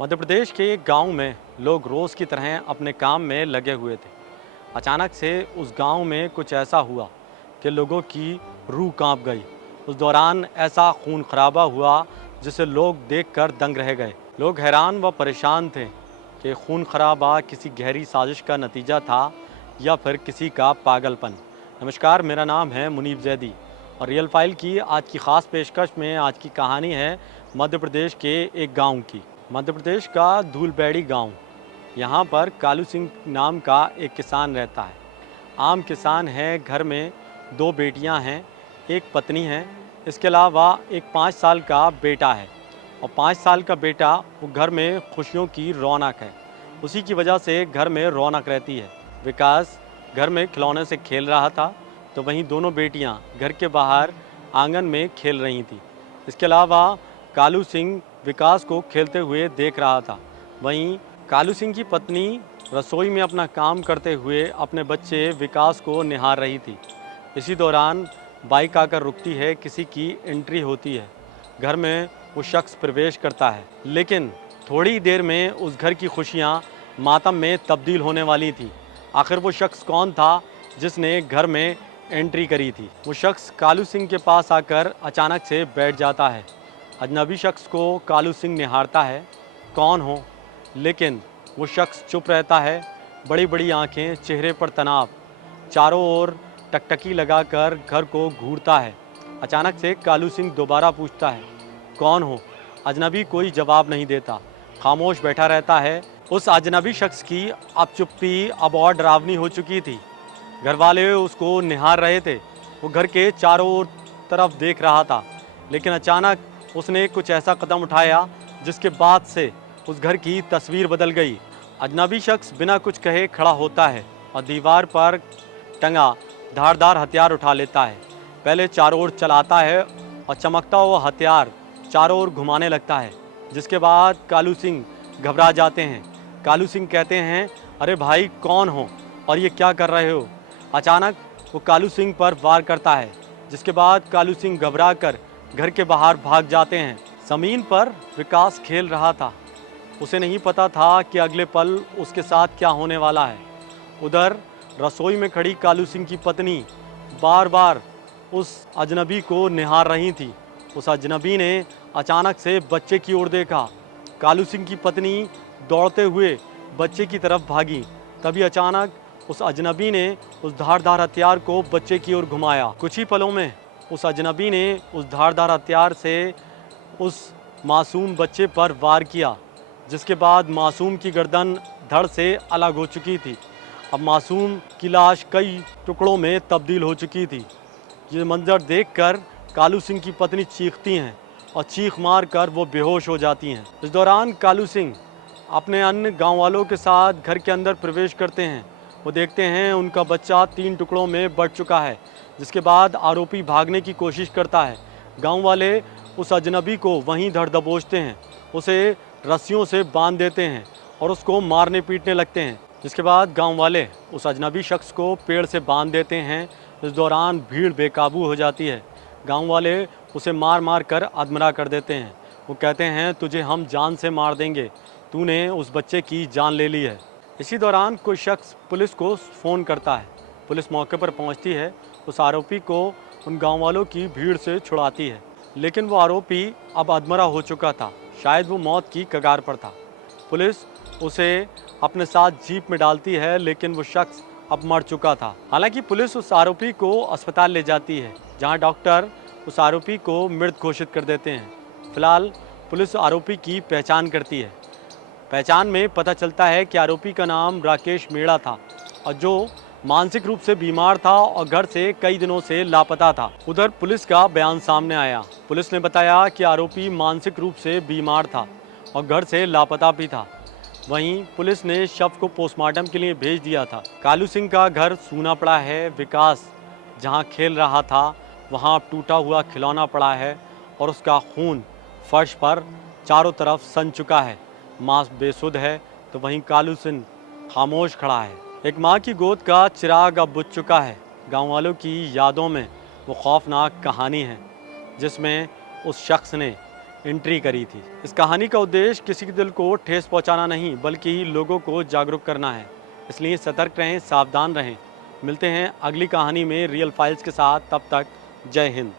मध्य प्रदेश के एक गांव में लोग रोज़ की तरह अपने काम में लगे हुए थे। अचानक से उस गांव में कुछ ऐसा हुआ कि लोगों की रूह कांप गई। उस दौरान ऐसा खून खराबा हुआ जिसे लोग देखकर दंग रह गए। लोग हैरान व परेशान थे कि खून खराबा किसी गहरी साजिश का नतीजा था या फिर किसी का पागलपन। नमस्कार, मेरा नाम है मुनीब जैदी और रियल फाइल की आज की ख़ास पेशकश में आज की कहानी है मध्य प्रदेश के एक गांव की। मध्य प्रदेश का धूलबेड़ी गांव। यहाँ पर कालू सिंह नाम का एक किसान रहता है। आम किसान है, घर में दो बेटियाँ हैं, एक पत्नी है। इसके अलावा एक 5 साल का बेटा है और 5 साल का बेटा वो घर में खुशियों की रौनक है। उसी की वजह से घर में रौनक रहती है। विकास घर में खिलौने से खेल रहा था तो वहीं दोनों बेटियाँ घर के बाहर आंगन में खेल रही थीं। इसके अलावा कालू सिंह विकास को खेलते हुए देख रहा था। वहीं कालू सिंह की पत्नी रसोई में अपना काम करते हुए अपने बच्चे विकास को निहार रही थी। इसी दौरान बाइक आकर रुकती है, किसी की एंट्री होती है। घर में वो शख्स प्रवेश करता है, लेकिन थोड़ी देर में उस घर की खुशियाँ मातम में तब्दील होने वाली थी। आखिर वो शख्स कौन था जिसने घर में एंट्री करी थी? वो शख्स कालू सिंह के पास आकर अचानक से बैठ जाता है। अजनबी शख्स को कालू सिंह निहारता है, कौन हो, लेकिन वो शख्स चुप रहता है। बड़ी बड़ी आंखें, चेहरे पर तनाव, चारों ओर टकटकी लगाकर घर को घूरता है। अचानक से कालू सिंह दोबारा पूछता है, कौन हो? अजनबी कोई जवाब नहीं देता, खामोश बैठा रहता है। उस अजनबी शख्स की अब चुप्पी अब और डरावनी हो चुकी थी। घर वाले उसको निहार रहे थे। वो घर के चारों तरफ देख रहा था, लेकिन अचानक उसने कुछ ऐसा कदम उठाया जिसके बाद से उस घर की तस्वीर बदल गई। अजनबी शख्स बिना कुछ कहे खड़ा होता है और दीवार पर टंगा धारदार हथियार उठा लेता है। पहले चारों ओर चलाता है और चमकता हुआ हथियार चारों ओर घुमाने लगता है, जिसके बाद कालू सिंह घबरा जाते हैं। कालू सिंह कहते हैं, अरे भाई, कौन हो और ये क्या कर रहे हो? अचानक वो कालू सिंह पर वार करता है, जिसके बाद कालू सिंह घबरा कर घर के बाहर भाग जाते हैं। ज़मीन पर विकास खेल रहा था। उसे नहीं पता था कि अगले पल उसके साथ क्या होने वाला है। उधर रसोई में खड़ी कालू सिंह की पत्नी बार बार उस अजनबी को निहार रही थी। उस अजनबी ने अचानक से बच्चे की ओर देखा। कालू सिंह की पत्नी दौड़ते हुए बच्चे की तरफ भागी। तभी अचानक उस अजनबी ने उस धारदार हथियार को बच्चे की ओर घुमाया। कुछ ही पलों में उस अजनबी ने उस धारदार हथियार से उस मासूम बच्चे पर वार किया, जिसके बाद मासूम की गर्दन धड़ से अलग हो चुकी थी। अब मासूम की लाश कई टुकड़ों में तब्दील हो चुकी थी। ये मंजर देखकर कालू सिंह की पत्नी चीखती हैं और चीख मार कर वो बेहोश हो जाती हैं। इस दौरान कालू सिंह अपने अन्य गांव वालों के साथ घर के अंदर प्रवेश करते हैं। वो देखते हैं उनका बच्चा 3 टुकड़ों में बँट चुका है, जिसके बाद आरोपी भागने की कोशिश करता है। गांव वाले उस अजनबी को वहीं धर दबोचते हैं, उसे रस्सियों से बांध देते हैं और उसको मारने पीटने लगते हैं। जिसके बाद गांव वाले उस अजनबी शख्स को पेड़ से बांध देते हैं। इस दौरान भीड़ बेकाबू हो जाती है। गांव वाले उसे मार मार कर अधमरा कर देते हैं। वो कहते हैं, तुझे हम जान से मार देंगे, तूने उस बच्चे की जान ले ली है। इसी दौरान कोई शख्स पुलिस को फ़ोन करता है। पुलिस मौके पर पहुंचती है, उस आरोपी को उन गांव वालों की भीड़ से छुड़ाती है, लेकिन वो आरोपी अब अधमरा हो चुका था। शायद वो मौत की कगार पर था। पुलिस उसे अपने साथ जीप में डालती है, लेकिन वो शख्स अब मर चुका था। हालांकि पुलिस उस आरोपी को अस्पताल ले जाती है, जहां डॉक्टर उस आरोपी को मृत घोषित कर देते हैं। फिलहाल पुलिस आरोपी की पहचान करती है। पहचान में पता चलता है कि आरोपी का नाम राकेश मेड़ा था और जो मानसिक रूप से बीमार था और घर से कई दिनों से लापता था। उधर पुलिस का बयान सामने आया। पुलिस ने बताया कि आरोपी मानसिक रूप से बीमार था और घर से लापता भी था। वहीं पुलिस ने शव को पोस्टमार्टम के लिए भेज दिया था। कालू सिंह का घर सूना पड़ा है। विकास जहां खेल रहा था वहां टूटा हुआ खिलौना पड़ा है और उसका खून फर्श पर चारों तरफ सन चुका है। मांस बेसुध है तो वहीं कालू सिंह खामोश खड़ा है। एक माँ की गोद का चिराग अब बुझ चुका है। गांव वालों की यादों में वो खौफनाक कहानी है, जिसमें उस शख्स ने एंट्री करी थी। इस कहानी का उद्देश्य किसी के दिल को ठेस पहुंचाना नहीं, बल्कि लोगों को जागरूक करना है। इसलिए सतर्क रहें, सावधान रहें। मिलते हैं अगली कहानी में रियल फाइल्स के साथ। तब तक जय हिंद।